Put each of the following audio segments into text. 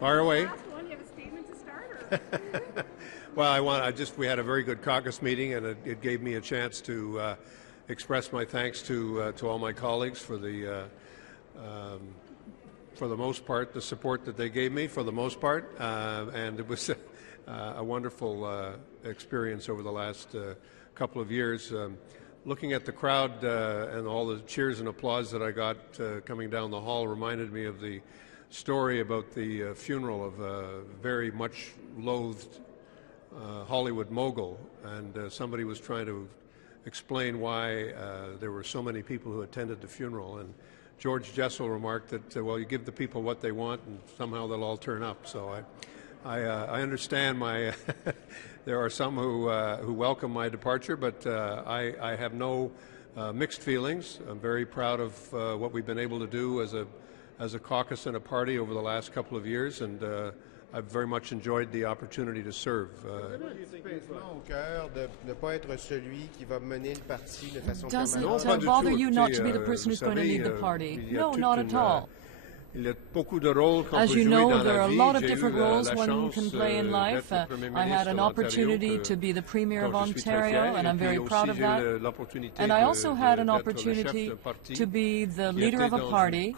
Fire away. Last one, you have a statement to start? Or? Well, we had a very good caucus meeting, and it gave me a chance to express my thanks to all my colleagues for the most part, the support that they gave me for the most part, and it was a wonderful experience over the last couple of years. Looking at the crowd and all the cheers and applause that I got coming down the hall reminded me of the story about the funeral of a very much loathed Hollywood mogul, and somebody was trying to explain why there were so many people who attended the funeral, and George Jessel remarked that, well, you give the people what they want and somehow they'll all turn up. So I understand there are some who welcome my departure, but I have no mixed feelings. I'm very proud of what we've been able to do as a caucus and a party over the last couple of years, and I've very much enjoyed the opportunity to serve. Does it bother you not to be the person who's going to lead the party? No, not at all. As you know, there are a lot of different roles one can play in life. I had an opportunity to be the Premier of Ontario, and I'm very proud of that. And I also had an opportunity to be the leader of a party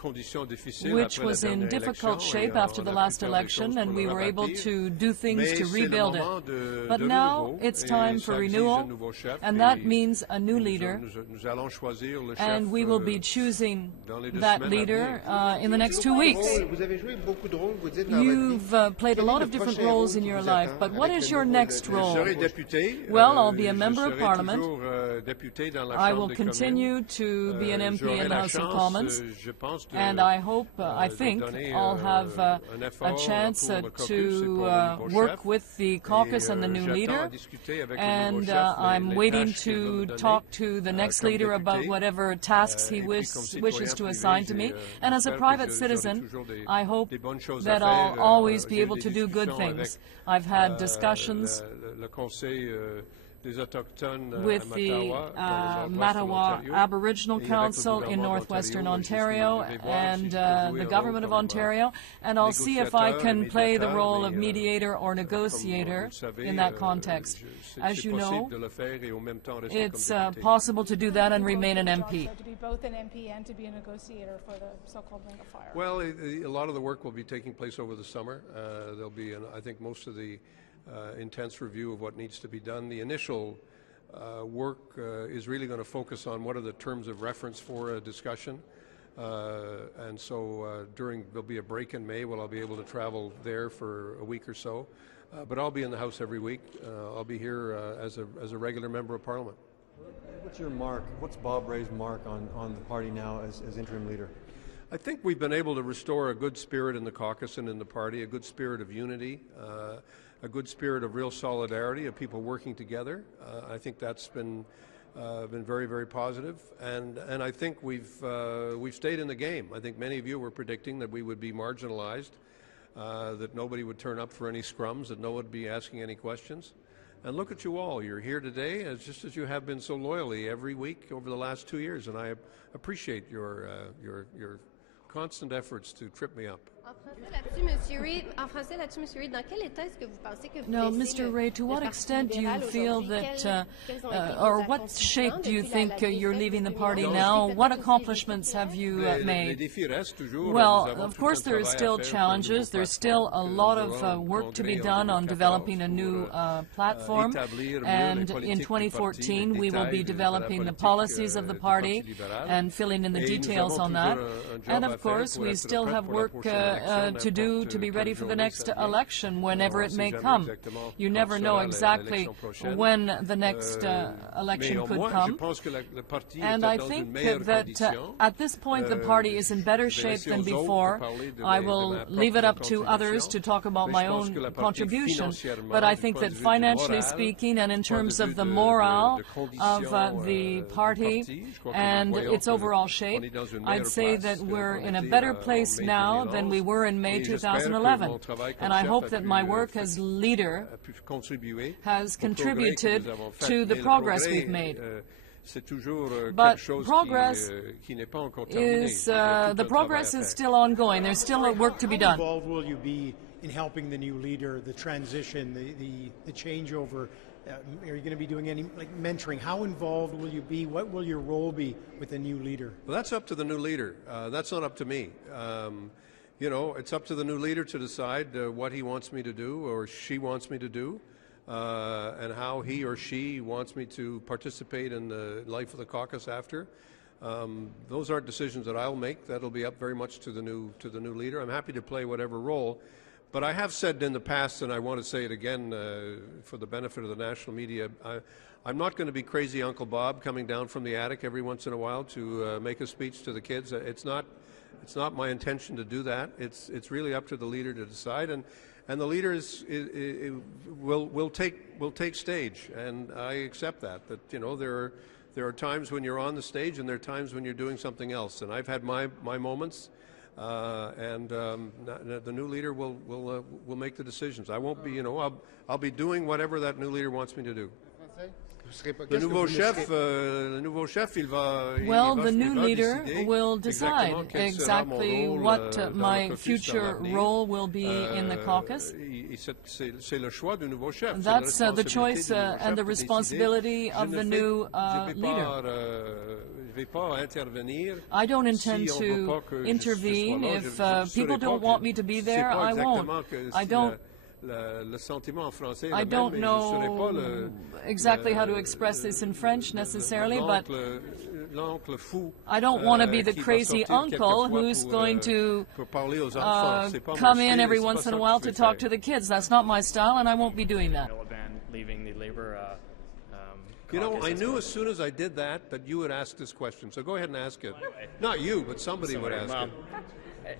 which was in difficult shape after the last election, and we were able to do things to rebuild it. But now it's time for renewal, and that means a new leader, and we will be choosing that leader in the next 2 weeks. You've played a lot of different roles in your life, but what is your next role? Well, I'll be a member of Parliament. I will continue to be an MP in the House of Commons, and I think I'll have a chance to work with the caucus and the new leader, and I'm waiting to talk to the next leader about whatever tasks he wishes to assign to me. And as a private citizen, I hope that I'll always be able to do good things. I've had discussions with the Mattawa Aboriginal Council in northwestern Ontario and the Government of Ontario, and I'll see if I can play the role of mediator or negotiator in that context. As you know, it's possible to do that and remain an MP. So to be both an MP and to be a negotiator for the so-called Ring of Fire. Well, a lot of the work will be taking place over the summer. There'll be, I think, most of the intense review of what needs to be done. The initial work is really going to focus on what are the terms of reference for a discussion. And so there'll be a break in May where I'll be able to travel there for a week or so. But I'll be in the House every week. I'll be here as a regular member of Parliament. What's your mark? What's Bob Ray's mark on the party now as interim leader? I think we've been able to restore a good spirit in the caucus and in the party, a good spirit of unity, a good spirit of real solidarity, of people working together. I think that's been very, very positive, and I think we've stayed in the game. I think many of you were predicting that we would be marginalized, that nobody would turn up for any scrums, that no one would be asking any questions. And look at you all. You're here today, just as you have been so loyally every week over the last 2 years, and I appreciate your constant efforts to trip me up. Now, Mr. Ray, to what extent do you feel that, or what shape do you think you're leaving the party now? What accomplishments have you made? Well, of course there are still challenges. There's still a lot of work to be done on developing a new platform. And in 2014, we will be developing the policies of the party and filling in the details on that. And of course, we still have work to do to be ready for the next election, whenever it may come. You never know exactly when the next election could come. And I think that at this point the party is in better shape than before. I will leave it up to others to talk about my own contribution, but I think that financially speaking and in terms of the morale of the party and its overall shape, I'd say that we're in a better place now than we were in May 2011. And I hope that my work as leader has contributed to the progress we've made. But progress is, the progress is still ongoing. There's still work to be done. How involved will you be in helping the new leader, the transition, the changeover? Are you going to be doing any mentoring? How involved will you be? What will your role be with the new leader? Well, that's up to the new leader. That's not up to me. It's up to the new leader to decide what he wants me to do or she wants me to do, and how he or she wants me to participate in the life of the caucus after. Those aren't decisions that I'll make. That'll be up very much to the new leader. I'm happy to play whatever role. But I have said in the past, and I want to say it again for the benefit of the national media, I'm not going to be crazy Uncle Bob coming down from the attic every once in a while to make a speech to the kids. It's not my intention to do that. It's really up to the leader to decide, and the leader will take stage, and I accept that. There are times when you're on the stage, and there are times when you're doing something else, and I've had my moments. The new leader will make the decisions. I won't be, I'll be doing whatever that new leader wants me to do. The nouveau chef, il va. Well, the new leader will decide exactly what my future role will be in the caucus. That's the choice and the responsibility of the new leader. I don't intend to intervene. If people don't want me to be there, I won't. I don't know exactly how to express this in French necessarily, but I don't want to be the crazy uncle who's going to come in every once in a while to talk to the kids. That's not my style, and I won't be doing that. Leaving the Labour I knew as soon as I did that you would ask this question. So go ahead and ask it. Not you, but somebody would ask it.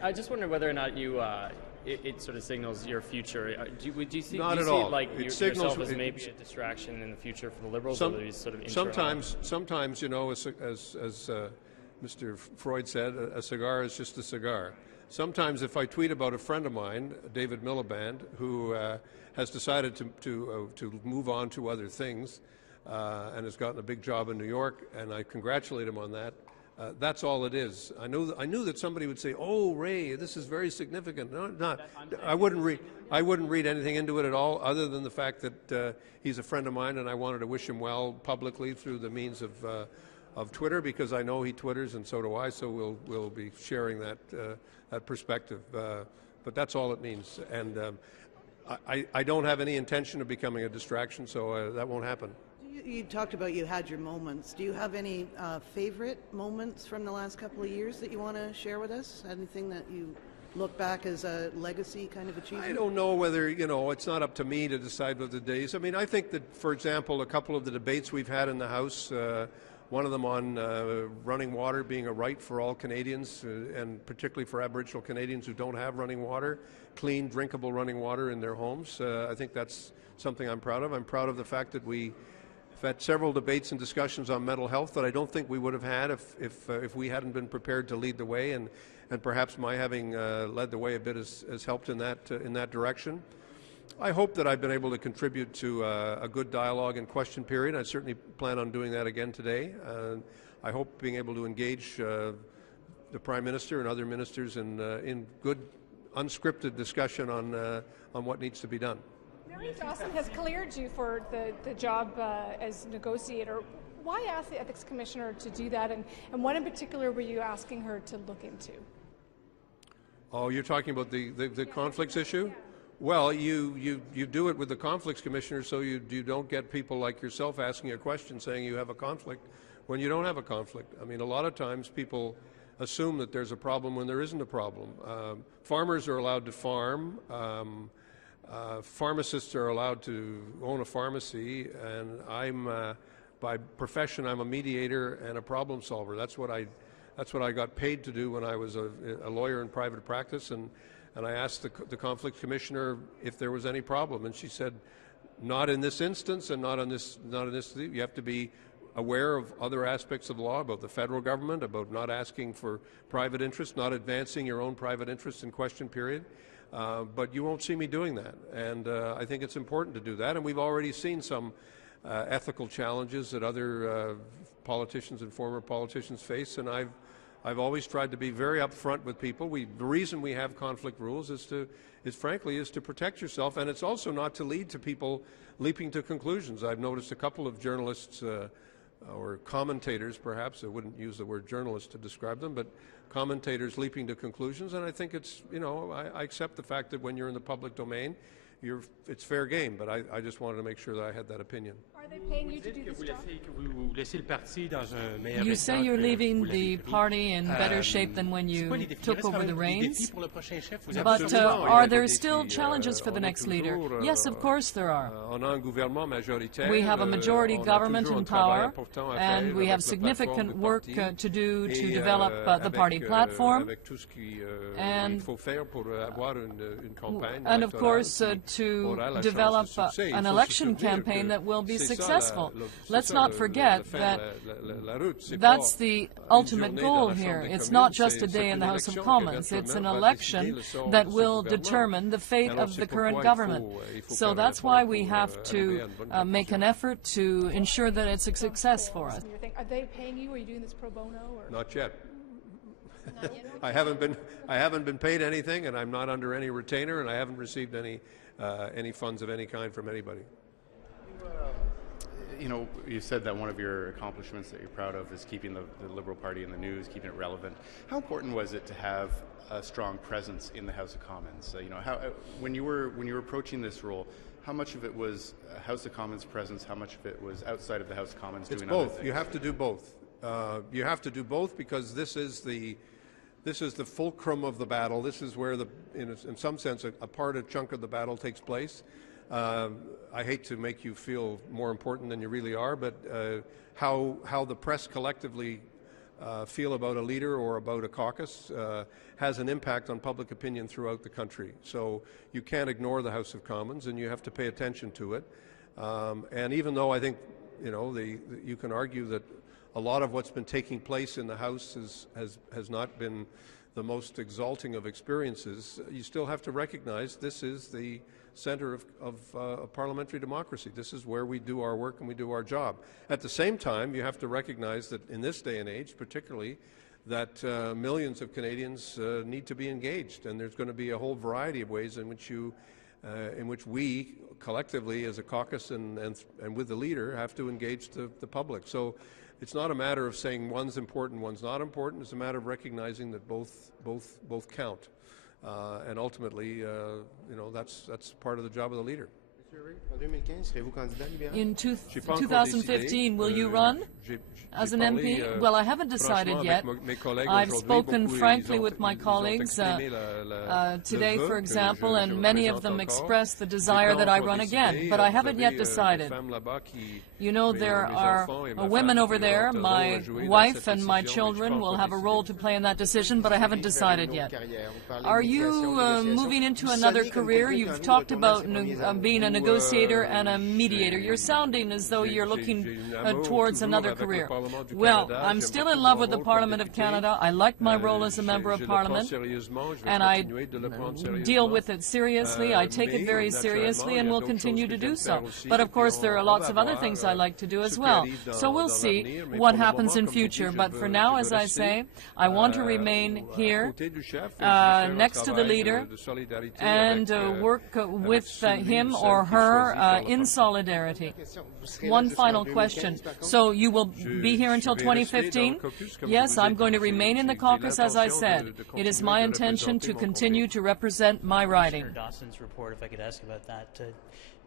I just wonder whether or not you. It sort of signals your future. Do you see like yourself as maybe a distraction in the future for the Liberals? Or these sort of sometimes, as Mr. Freud said, a cigar is just a cigar. Sometimes if I tweet about a friend of mine, David Miliband, who has decided to move on to other things and has gotten a big job in New York, and I congratulate him on that. That's all it is. I knew that somebody would say, "Oh, Ray, this is very significant." No, not. I wouldn't read anything into it at all, other than the fact that he's a friend of mine, and I wanted to wish him well publicly through the means of Twitter, because I know he twitters, and so do I. So we'll be sharing that perspective. But that's all it means. And I don't have any intention of becoming a distraction, so that won't happen. You talked about you had your moments. Do you have any favorite moments from the last couple of years that you want to share with us? Anything that you look back as a legacy kind of achievement? I don't know whether, it's not up to me to decide what the days. I mean, I think that, for example, a couple of the debates we've had in the House, one of them on running water being a right for all Canadians, and particularly for Aboriginal Canadians who don't have running water, clean, drinkable running water in their homes. I think that's something I'm proud of. I'm proud of the fact that we've had several debates and discussions on mental health that I don't think we would have had if we hadn't been prepared to lead the way, and perhaps my having led the way a bit has helped in that direction. I hope that I've been able to contribute to a good dialogue and question period. I certainly plan on doing that again today. I hope being able to engage the Prime Minister and other ministers in good, unscripted discussion on what needs to be done. Mary Dawson has cleared you for the job as negotiator. Why ask the Ethics Commissioner to do that, and what in particular were you asking her to look into? Oh, you're talking about the conflicts issue? Yeah. Well, you do it with the Conflicts Commissioner, so you don't get people like yourself asking a question saying you have a conflict when you don't have a conflict. I mean, a lot of times people assume that there's a problem when there isn't a problem. Farmers are allowed to farm. Pharmacists are allowed to own a pharmacy, and by profession, I'm a mediator and a problem solver. That's what I got paid to do when I was a lawyer in private practice, and I asked the Conflict Commissioner if there was any problem, and she said, not in this instance, and not in this. You have to be aware of other aspects of law, about the federal government, about not asking for private interest, not advancing your own private interest in question period. But you won't see me doing that, and I think it's important to do that, and we've already seen some ethical challenges that other politicians and former politicians face, and I've always tried to be very upfront with people. The reason we have conflict rules is frankly to protect yourself, and it's also not to lead to people leaping to conclusions. I've noticed a couple of journalists or commentators, perhaps, I wouldn't use the word journalist to describe them, but commentators leaping to conclusions, and I think it's, I accept the fact that when you're in the public domain, it's fair game, but I just wanted to make sure that I had that opinion. Are they paying you to do this job? You say you're leaving the party in better shape than when you took over the reins, but are there still challenges for the next leader? Yes, of course there are. We have a majority government in power, and we have significant work to do to develop the party platform, and of course to develop an election campaign that will be successful. Let's not forget that that's the ultimate goal here. It's not just a day in the House of Commons. It's an election that will determine the fate of the current government. So that's why we have to make an effort to ensure that it's a success for us. Are they paying you? Are you doing this pro bono? Or? Not yet. I haven't been paid anything, and I'm not under any retainer, and I haven't received any funds of any kind from anybody. You said that one of your accomplishments that you're proud of is keeping the Liberal Party in the news, keeping it relevant. How important was it to have a strong presence in the House of Commons? When you were approaching this role, how much of it was House of Commons presence? How much of it was outside of the House of Commons doing other things? It's both. You have to do both. You have to do both because this is the fulcrum of the battle. This is where, in some sense, a chunk of the battle takes place. I hate to make you feel more important than you really are, but how the press collectively feel about a leader or about a caucus has an impact on public opinion throughout the country. So you can't ignore the House of Commons, and you have to pay attention to it. And even though I think you can argue that a lot of what's been taking place in the House has not been the most exalting of experiences, you still have to recognize this is the center of parliamentary democracy. This is where we do our work and we do our job. At the same time, you have to recognize that in this day and age, particularly, that millions of Canadians need to be engaged, and there's going to be a whole variety of ways in which we collectively as a caucus and with the leader have to engage the public. So it's not a matter of saying one's important, one's not important. It's a matter of recognizing that both count. And ultimately, that's part of the job of the leader. In 2015, will you run as an MP? Well, I haven't decided yet. I've spoken frankly with my colleagues today, for example, and many of them expressed the desire that I run again, but I haven't yet decided. There are women over there. My wife and my children will have a role to play in that decision, but I haven't decided yet. Are you moving into another career? You've talked about being a negotiator and a mediator. You're sounding as though you're looking towards another career. Well, I'm still in love with the Parliament of Canada. I like my role as a member of Parliament, and I deal with it seriously. I take it very seriously and will continue to do so. But of course, there are lots of other things I like to do as well. So we'll see what happens in future. But for now, as I say, I want to remain here next to the leader and work with him or her in solidarity. One final question. So you will be here until 2015? Yes, I'm going to remain in the caucus, as I said. It is my intention to continue to represent my riding. Dawson's report, if I could ask about that.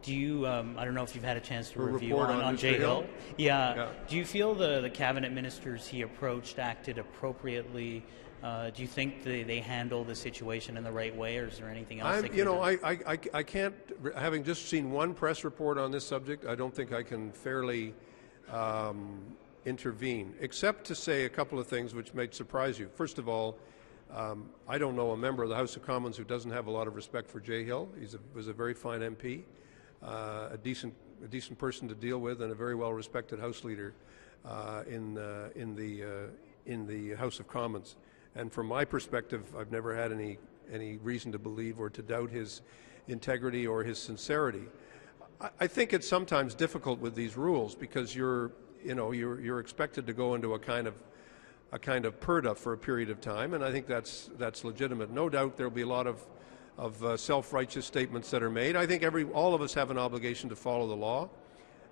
Do you, I don't know if you've had a chance to review on Jay Hill. Yeah. Do you feel the cabinet ministers he approached acted appropriately? Do you think they handle the situation in the right way, or is there anything else? I can't. Having just seen one press report on this subject, I don't think I can fairly intervene, except to say a couple of things which might surprise you. First of all, I don't know a member of the House of Commons who doesn't have a lot of respect for Jay Hill. He was a very fine MP, a decent person to deal with, and a very well-respected House leader in the House of Commons. And from my perspective, I've never had any reason to believe or to doubt his integrity or his sincerity. I think it's sometimes difficult with these rules because you're expected to go into a kind of kind of purdah for a period of time, and I think that's legitimate. No doubt there will be a lot of self-righteous statements that are made. I think all of us have an obligation to follow the law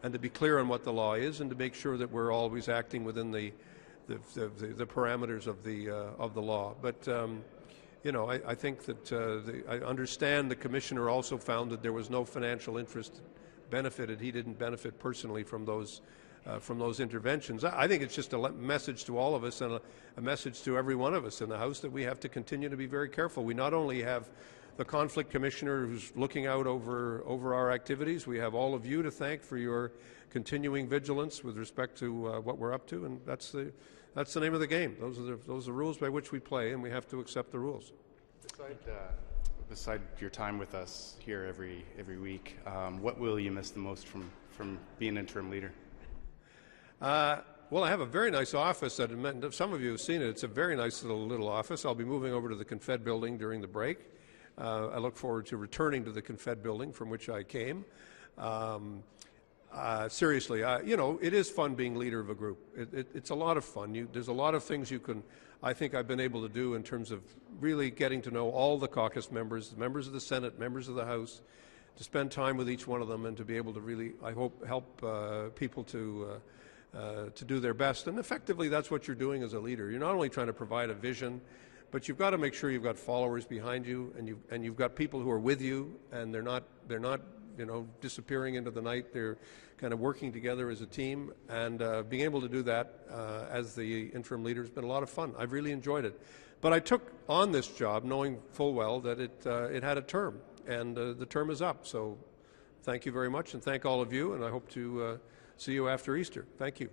and to be clear on what the law is and to make sure that we're always acting within the parameters of the law. But I think that I understand the commissioner also found that there was no financial interest benefited. He didn't benefit personally from those interventions. I think it's just a message to all of us and a message to every one of us in the House that we have to continue to be very careful. We not only have the conflict commissioner who's looking out over our activities, we have all of you to thank for your continuing vigilance with respect to what we're up to, and that's the name of the game. Those are the rules by which we play, and we have to accept the rules. Beside your time with us here every week, what will you miss the most from being interim leader? Well, I have a very nice office that some of you have seen it. It's a very nice little office. I'll be moving over to the Confed building during the break. I look forward to returning to the Confed building from which I came. Seriously, it is fun being leader of a group. It's a lot of fun. There's a lot of things I think I've been able to do in terms of really getting to know all the caucus members of the Senate, members of the House, to spend time with each one of them and to be able to really, I hope, help people to do their best. And effectively, that's what you're doing as a leader. You're not only trying to provide a vision, but you've got to make sure you've got followers behind you, and you've got people who are with you, and they're not disappearing into the night. They're kind of working together as a team, and being able to do that as the interim leader has been a lot of fun. I've really enjoyed it. But I took on this job knowing full well that it had a term, and the term is up. So thank you very much, and thank all of you, and I hope to see you after Easter. Thank you.